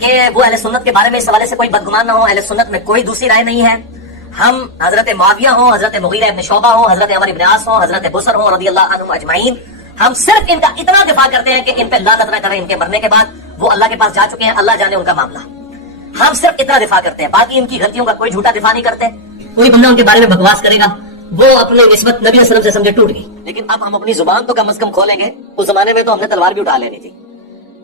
کہ وہ اہل سنت کے بارے میں اس حوالے سے کوئی بدگمان نہ ہو, اہل سنت میں کوئی دوسری رائے نہیں ہے. ہم حضرت معاویہ ہوں, حضرت مغیرہ ابن شعبہ ہوں, حضرت عمر ابن عاص ہوں, حضرت بصر ہوں رضی اللہ عنہم اجمعین, ہم صرف ان کا اتنا دفاع کرتے ہیں کہ ان پہ لعنت نہ کریں ان کے مرنے کے بعد. وہ اللہ کے پاس جا چکے ہیں, اللہ جانے ان کا معاملہ. ہم صرف اتنا دفاع کرتے ہیں, باقی ان کی غلطیوں کا کوئی جھوٹا دفاع نہیں کرتے. کوئی بندہ ان کے بارے میں بکواس کرے گا, وہ اپنے نسبت نبی صلی اللہ علیہ وسلم سے سمجھے ٹوٹ گئی. لیکن اب ہم اپنی زبان تو کم از کم کھولیں گے. اس زمانے میں تو ہم نے تلوار بھی اٹھا لینی تھی,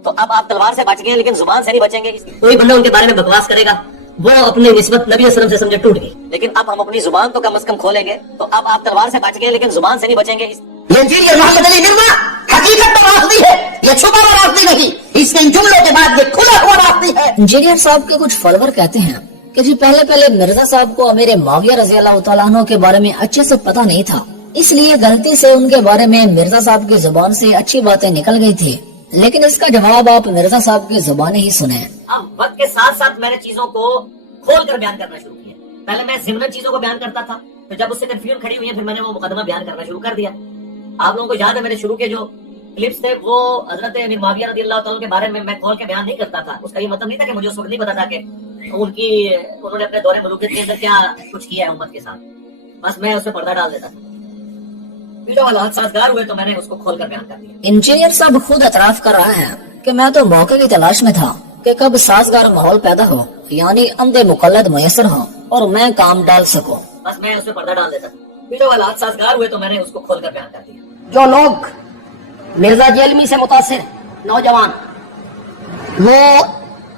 تو اب آپ تلوار سے بچ گئے لیکن زبان سے نہیں بچیں گے. کوئی بندہ ان کے بارے میں بکواس کرے گا, وہ اپنے نسبت نبی صلی اللہ علیہ وسلم سے سمجھے ٹوٹ گئی. لیکن اب ہم اپنی زبان تو کم از کم کھولیں گے, تو اب آپ تلوار سے بچ گئے لیکن زبان سے نہیں بچیں گے. یہ انجینئر محمد علی مرزا حقیقت میں رافضی ہے, یہ چھپا ہوا رافضی نہیں, اس کے ان جملوں کے بعد یہ کھلا ہوا رافضی ہے. انجینئر صاحب کے کچھ فالوور کہتے ہیں کہ جی پہلے مرزا صاحب کو امیر معاویہ رضی اللہ تعالیٰ عنہ کے بارے میں اچھے سے پتہ نہیں تھا, اس لیے غلطی سے ان کے بارے میں مرزا صاحب کی زبان سے اچھی باتیں نکل گئی تھی. لیکن اس کا جواب آپ مرزا صاحب کی زبان ہی سنیں. اب وقت کے ساتھ ساتھ میں نے چیزوں کو کھول کر بیان کرنا شروع کیا. پہلے میں ضمن چیزوں کو بیان کرتا تھا, پھر جب اس سے کنفیوژن کھڑی ہوئی ہے پھر میں نے وہ مقدمہ بیان کرنا شروع کر دیا. آپ لوگوں کو یاد ہے میرے شروع کے جو کلپس تھے وہ حضرت امیر معاویہ رضی اللہ تعالیٰ کے بارے میں کھول کے بیان نہیں کرتا تھا. اس کا یہ مطلب نہیں تھا کہ مجھے اس وقت نہیں پتا تھا کہ انہوں نے اپنے دور ملوکیت کے اندر کیا کچھ کیا ہے امت کے ساتھ. بس میں اس پہ پردہ ڈال دیتا تھا. جو حالات سازگار ہوئے تو میں نے اس کو کھول کر بیان کر دیا. انجینئر صاحب خود اعتراف کر رہا ہے کہ میں تو موقع کی تلاش میں تھا کہ کب سازگار ماحول پیدا ہو, یعنی اندھے مقلد میسر ہو اور میں کام ڈال سکوں. بس میں اس پہ پردہ ڈال دیتا تھا. جو حالات سازگار ہوئے تو میں نے اس کو کھول کر بیان کر دیا. جو لوگ مرزا جیلمی سے متاثر نوجوان, وہ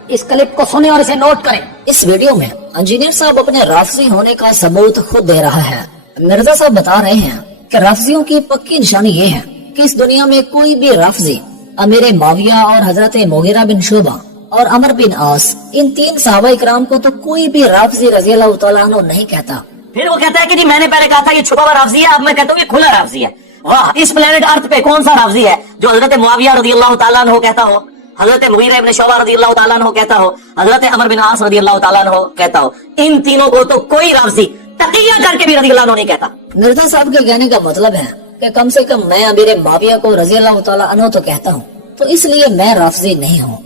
اس کلپ کو سنیں اور اسے نوٹ کریں. اس ویڈیو میں انجینئر صاحب اپنے رافضی ہونے کا ثبوت خود دے رہا ہے. مرزا صاحب بتا رہے ہیں کہ رافضیوں کی پکی نشانی یہ ہے کہ اس دنیا میں کوئی بھی رافضی امیر معاویہ اور حضرت مغیرہ بن شعبہ اور عمر بن عاص, ان تین صحابہ اکرام کو تو کوئی بھی رافضی رضی اللہ تعالیٰ عنہ نہیں کہتا. پھر وہ کہتا ہے کہ جی میں نے پہلے کہا تھا یہ چھپا ہوا رافضی ہے, اب میں کہتا ہوں یہ کھلا رافضی ہے. واہ, اس پلانٹ ارتھ پہ کون سا رافضی ہے جو حضرت معاویہ رضی اللہ تعالیٰ عنہ کہتا ہو, حضرت مغیرہ ابن شعبہ رضی اللہ تعالیٰ عنہ کہتا ہو, حضرت عمر بن عاص رضی اللہ تعالیٰ عنہ کہتا ہو. ان تینوں کو تو کوئی رافضی تقیہ کر کے بھی رضی اللہ عنہ نہیں کہتا. مرزا صاحب کے کہنے کا مطلب ہے کہ کم سے کم میں امیر معاویہ کو رضی اللہ تعالیٰ عنہ تو کہتا ہوں, تو اس لیے میں رافضی نہیں ہوں.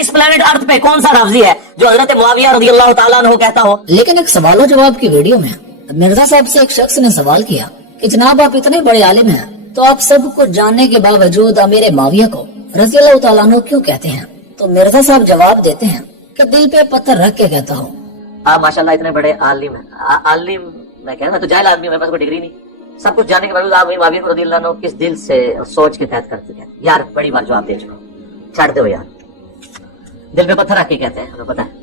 اس پلانٹ ارتھ پہ کون سا رافضی ہے جو حضرت معاویہ رضی اللہ تعالیٰ عنہ کہتا ہو. لیکن ایک سوال و جواب کی ویڈیو میں مرزا صاحب سے ایک شخص نے سوال کیا کہ جناب آپ اتنے بڑے عالم ہیں تو آپ سب کچھ جاننے کے باوجود امیر معاویہ کو رضی اللہ تعالیٰ عنہ کیوں کہتے ہیں؟ تو مرزا صاحب جواب دیتے ہیں کہ دل پہ پتھر رکھ کے کہتا ہوں. آپ ماشاءاللہ اتنے بڑے عالم ہیں. عالم میں کہہ رہا ہوں, تو جاہل آدمی, میرے پاس کوئی ڈگری نہیں. سب کچھ جاننے کے باوجود آپ معاویہ کو رضی اللہ عنہ کس دل سے سوچ کے تحت کرتے ہیں؟ یار بڑی بار جواب دے چکا, چھڑ دو یار. دل پہ پتھر رکھ کے کہتے ہیں, ہمیں پتہ ہے.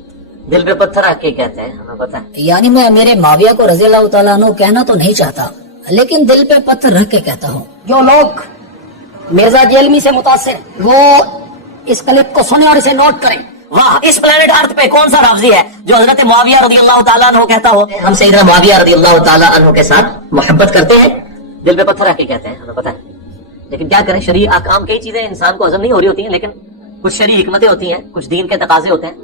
دل پہ پتھر رکھ کے کہتے ہیں, ہمیں پتہ ہے. یعنی میں امیر معاویہ کو رضی اللہ تعالیٰ عنہ کہنا تو نہیں چاہتا, لیکن دل پہ پتھر رکھ کے کہتا ہوں. جو لوگ مرزا جیلمی سے متاثر, وہ اس کلپ کو سنیں اور اسے نوٹ کریں. واہ, اس پلانٹ ارتھ پہ کون سا رافضی ہے جو حضرت معاویہ رضی اللہ تعالیٰ عنہ کہتا ہو. ہم سیدنا معاویہ رضی اللہ تعالیٰ عنہ کے ساتھ محبت کرتے ہیں, دل پہ پتھر رکھ کے کہتے ہیں, ہمیں پتہ ہے. لیکن کیا کریں, شرعی احکام کئی چیزیں انسان کو ہضم نہیں ہو رہی ہوتی ہیں, لیکن کچھ شرعی حکمتیں ہوتی ہیں, کچھ دین کے تقاضے ہوتے ہیں.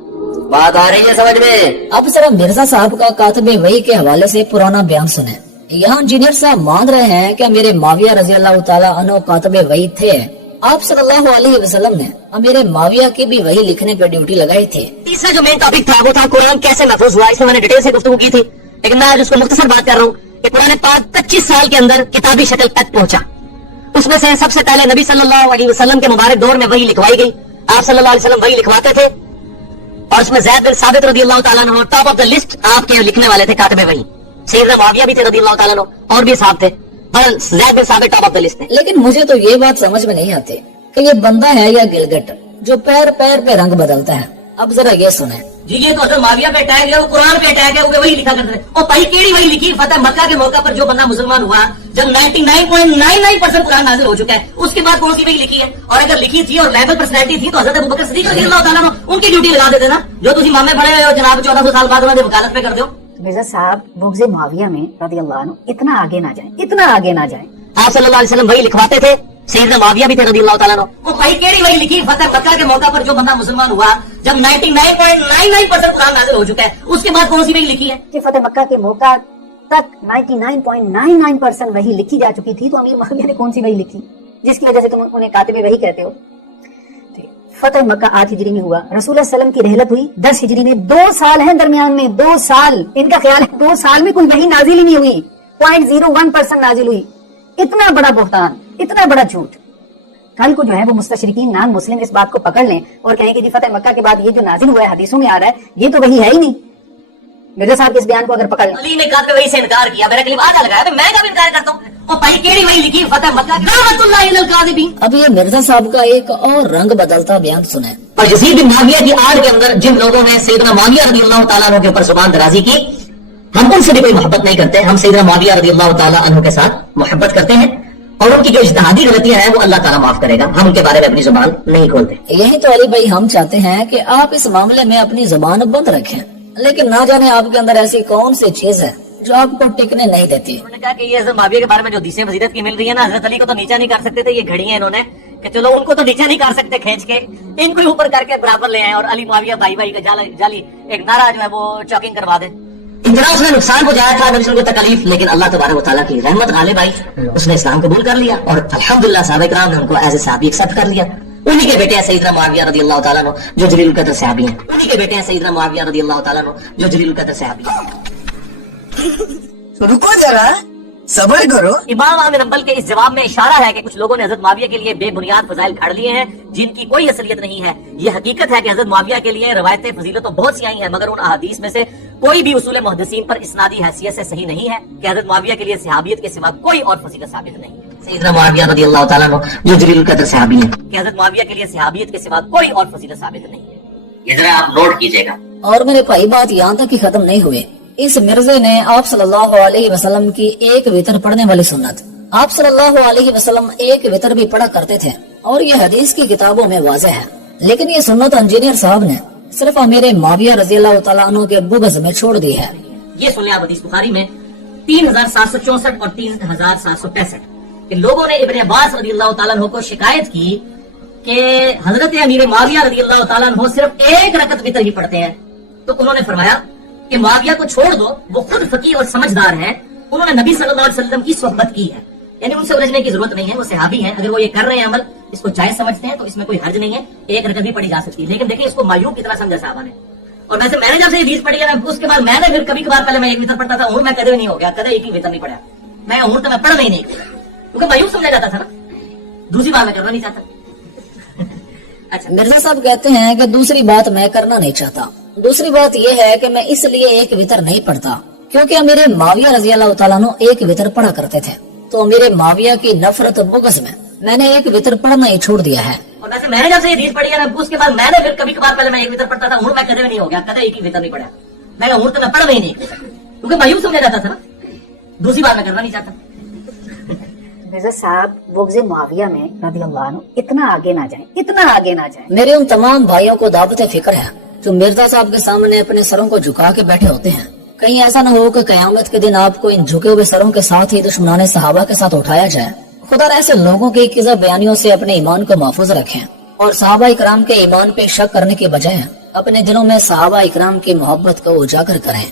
بات آ رہی ہے سمجھ میں؟ اب ذرا مرزا صاحب کا کاتب وحی کے حوالے سے پرانا بیان سنیں. یہاں انجینئر صاحب مان رہے ہیں کہ امیر معاویہ رضی اللہ تعالیٰ عنہ کاتب وحی تھے. آپ صلی اللہ علیہ وسلم نے امیر معاویہ کی بھی وحی لکھنے پہ ڈیوٹی لگائی تھی. تیسرا جو مین ٹاپک تھا وہ تھا قرآن کیسے محفوظ ہوا. اس میں نے ڈیٹیل سے گفتگو کی تھی, لیکن میں آج اس کو مختصر بات کر رہا ہوں کہ قرآن پاک 25 سال کے اندر کتابی شکل تک پہنچا. اس میں سے سب سے پہلے نبی صلی اللہ علیہ وسلم کے مبارک دور میں وحی لکھوائی گئی. آپ صلی اللہ علیہ وسلم وحی لکھواتے تھے, اور اس میں زید بن ثابت رضی اللہ تعالیٰ عنہ ٹاپ آف دا لسٹ آپ کے لکھنے والے تھے, کاتب وحی. سیدنا معاویہ بھی تھے رضی اللہ تعالیٰ عنہ, اور بھی صاحب تھے, پر زید بن ثابت ٹاپ آف دا لسٹ تھے. لیکن مجھے تو یہ بات سمجھ میں نہیں آتی کہ یہ بندہ ہے یا گلگٹ جو پیر پیر پہ رنگ بدلتا ہے. اب ذرا یہ سنیں. جی یہ تو حضرت معاویہ پہ اٹیک ہے, وہ قرآن پہ اٹیک ہے, وہ وہی لکھا کرتے تھے. اور پہلی کیڑی وہی لکھی فتح مکہ کے موقع پر جو بندہ مسلمان ہوا جب 99.99% قرآن نازل ہو چکا ہے, اس کے بعد کون سی وہی لکھی ہے؟ اور اگر لکھی تھی اور لیبل پرسنالٹی تھی تو حضرت ابوبکر صدیق رضی اللہ تعالیٰ عنہ ان کی ڈیوٹی لگا دیتے نا, جو تم امام میں پڑھے ہوئے ہو جناب 1400 سال بعد انہوں نے وکالت پہ کر دو. مرزا صاحب بغض معاویہ میں رضی اللہ عنہ اتنا آگے نہ جائیں, اتنا آگے نہ جائیں. آپ صلی اللہ علیہ وسلم وہی لکھواتے تھے, سیدنا معاویہ بھی تھے رضی اللہ تعالیٰ عنہ. وہ پہلی کیڑی وہی لکھی فتح مکہ کے موقع پر جو بندہ مسلمان ہوا جب 99.99% قرآن نازل ہو چکا ہے, اس کے بعد کون سی وہی لکھی ہے؟ کہ فتح مکہ کے موقع تک 99.99% وحی لکھی جا چکی تھی, تو امیر معاویہ نے کون سی وحی لکھی جس کی وجہ سے تم انہیں کاتب وحی کہتے ہو؟ فتح مکہ 8 ہجری میں ہوا, رسول اللہ صلی اللہ علیہ وسلم کی رحلت ہوئی 10 ہجری میں. 2 سال ہیں درمیان میں, 2 سال. ان کا خیال ہے 2 سال میں کوئی وحی نازل ہی نہیں ہوئی, 0.01% نازل ہوئی. اتنا بڑا بہتان, اتنا بڑا جھوٹ. کل کو جو ہے وہ مستشرقین نان مسلم اس بات کو پکڑ لیں اور کہیں کہ جی فتح مکہ کے بعد یہ جو نازل ہوا ہے حدیثوں میں آ رہا ہے یہ تو وہی ہے ہی نہیں. مرزا صاحب کے اس بیان کو اگر پکڑ لیں, علی نے کہا کہ وہی سے انکار کیا, میرا کلیم آگے لگایا, میں کا بھی انکار کرتا ہوں. اور پہلی کیڑی وہی لکھی فتح مکہ کی, رحمت اللہ علی الکاذبین. اب یہ مرزا صاحب کا ایک اور رنگ بدلتا بیان سنیں. اور یزید بن معاویہ کی آڑ کے اندر جن لوگوں نے سیدنا معاویہ رضی اللہ تعالیٰ عنہ کے اوپر زبان درازی کی, ہم ان سے بھی کوئی محبت نہیں کرتے. ہم سیدنا معاویہ رضی اللہ تعالیٰ عنہ کے ساتھ محبت کرتے ہیں, اور ان کی جو اجتہادی غلطیاں ہیں وہ اللہ تعالیٰ معاف کرے گا. ہم ان کے بارے میں اپنی زبان نہیں کھولتے. یہی تو علی بھائی ہم چاہتے ہیں کہ آپ اس معاملے میں اپنی زبان بند رکھیں, لیکن نہ جانے آپ کے اندر ایسی کون سی چیز ہے جو آپ کو ٹکنے نہیں دیتی. انہوں نے کہا کہ یہ حضرت معاویہ کے بارے میں جو حدیثیں فضیلت کی مل رہی ہے نا, حضرت علی کو تو نیچا نہیں کر سکتے تھے, یہ گھڑی ہیں انہوں نے کہ چلو ان کو تو نیچا نہیں کر سکتے کھینچ کے, ان کو اوپر کر کے برابر لے آئے, اور علی معاویہ بھائی بھائی کا جالی ایک نعرہ جو ہے وہ چوکنگ کروا دے. اتنا اس نے نقصان پہنچایا تھا نبی صلی اللہ علیہ وسلم کو تکلیف, لیکن اللہ تبارک و تعالیٰ کی رحمت غالب آئی, اس نے اسلام قبول کر لیا, اور الحمدللہ صحابہ کرام نے ان کو ایز اے صحابی ایکسپٹ کر لیا. انہی کے بیٹے ہیں سیدنا معاویہ رضی اللہ تعالیٰ عنہ جو جلیل القدر صحابی ہیں. انہی کے بیٹے ہیں سیدنا معاویہ رضی اللہ تعالیٰ عنہ جو جلیل القدر صحابی ہیں. رکو ذرا, صبر کرو. امام احمد حنبل کے اس جواب میں اشارہ ہے کہ کچھ لوگوں نے حضرت معاویہ کے لیے بے بنیاد فضائل گھڑ لیے ہیں جن کی کوئی اصلیت نہیں ہے. یہ حقیقت ہے کہ حضرت معاویہ کے لیے روایتیں فضیلتوں بہت سی آئی ہیں, مگر ان احادیث میں سے کوئی بھی اصول محدثین پر اسنادی حیثیت سے صحیح نہیں ہے کہ حضرت معاویہ کے لیے صحابیت کے سوا کوئی اور فضیلت ثابت نہیں ہے. سیدنا معاویہ رضی اللہ تعالیٰ عنہ جو جلیل القدر صحابی ہیں, کہ حضرت معاویہ کے لیے صحابیت کے سوا کوئی اور فضیلت ثابت نہیں ہے. یہ ذرا آپ نوٹ کیجئے گا. اور میرے بھائی بات یہاں تک ہی ختم نہیں ہوئے. اس مرزے نے آپ صلی اللہ علیہ وسلم کی ایک وتر پڑھنے والی سنت, آپ صلی اللہ علیہ وسلم ایک وتر بھی پڑھا کرتے تھے, اور یہ حدیث کی کتابوں میں واضح ہے, لیکن یہ سنت انجینئر صاحب نے صرف میرے معاویہ رضی اللہ تعالیٰ عنہ کے بغض میں چھوڑ دی ہے. یہ سن لیں آپ حدیث بخاری میں 3764 اور 3765 کہ لوگوں نے ابن عباس رضی اللہ تعالیٰ عنہ کو شکایت کی کہ حضرت امیر معاویہ رضی اللہ تعالیٰ عنہ صرف ایک رکعت وتر ہی پڑھتے ہیں. تو انہوں نے فرمایا کہ معاویہ کو چھوڑ دو, وہ خود فقیہ اور سمجھدار ہیں, انہوں نے نبی صلی اللہ علیہ وسلم کی صحبت کی ہے, یعنی ان سے الجھنے کی ضرورت نہیں ہے, وہ صحابی ہیں. اگر وہ یہ کر رہے ہیں عمل, اس کو جائز سمجھتے ہیں تو اس میں کوئی حرج نہیں ہے, ایک رکعت بھی پڑھی جا سکتی ہے. لیکن دیکھیں اس کو معیوب کی طرح سمجھا صحابہ نے. اور ویسے میں نے جب سے یہ حدیث پڑھی ہے اس کے بعد میں نے پھر کبھی کبھار پہلے میں ایک وتر پڑھتا تھا, عمر میں کدے نہیں ہو گیا, کدے ایک ہی وتر نہیں پڑھا میں, عمر تو میں پڑھ نہیں کیونکہ معیوب سمجھا جاتا تھا نا. دوسری بات میں کرنا نہیں چاہتا. اچھا, مرزا صاحب کہتے ہیں کہ دوسری بات میں کرنا نہیں چاہتا. دوسری بات یہ ہے کہ میں اس لیے ایک وتر نہیں پڑھتا کیونکہ میرے معاویہ رضی اللہ تعالیٰ عنہ ایک وتر پڑھا کرتے تھے, تو میرے معاویہ کی نفرت بغض میں نے ایک وتر پڑھنا ہی چھوڑ دیا ہے. اور ویسے میں نے جب سے یہ حدیث پڑھی ہے اس کے بعد میں نے پھر کبھی کبھار پہلے میں ایک وتر پڑھتا تھا, عمر میں کدے نہیں ہو گیا, کدے ایک ہی وتر نہیں پڑھا میں, عمر تو میں پڑھ نہیں کیونکہ معیوب سمجھا جاتا تھا نا. دوسری بات میں کرنا نہیں چاہتا. مرزا صاحب بغض معاویہ میں رضی اللہ عنہ اتنا آگے نہ جائیں, اتنا آگے نہ جائیں. میرے ان تمام بھائیوں کو دعوت فکر ہے جو مرزا صاحب کے سامنے اپنے سروں کو جھکا کے بیٹھے ہوتے ہیں. کہیں ایسا نہ ہو کہ قیامت کے دن آپ کو ان جھکے ہوئے سروں کے ساتھ ہی دشمنان صحابہ کے ساتھ اٹھایا جائے. خدا ایسے لوگوں کی کذب بیانیوں سے اپنے ایمان کو محفوظ رکھیں, اور صحابہ اکرام کے ایمان پہ شک کرنے کے بجائے اپنے دلوں میں صحابہ اکرام کی محبت کو اجاگر کریں.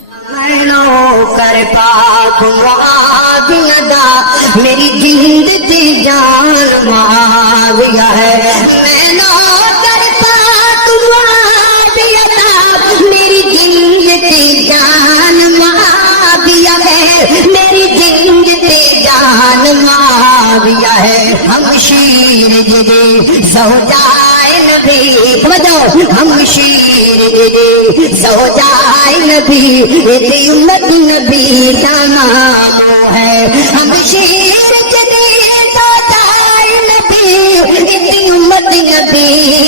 میری جند دی جان معاویہ ہے, میری جند دی جان معاویہ ہے, میری جند دی جان معاویہ ہے. ہم شیر جدی زوجائے نبی, ہم شیر جدی زوجائے نبی, تیری امت نبی کا نام ہے. ہم شیر جدی زوجائے نبی, تیری امت نبی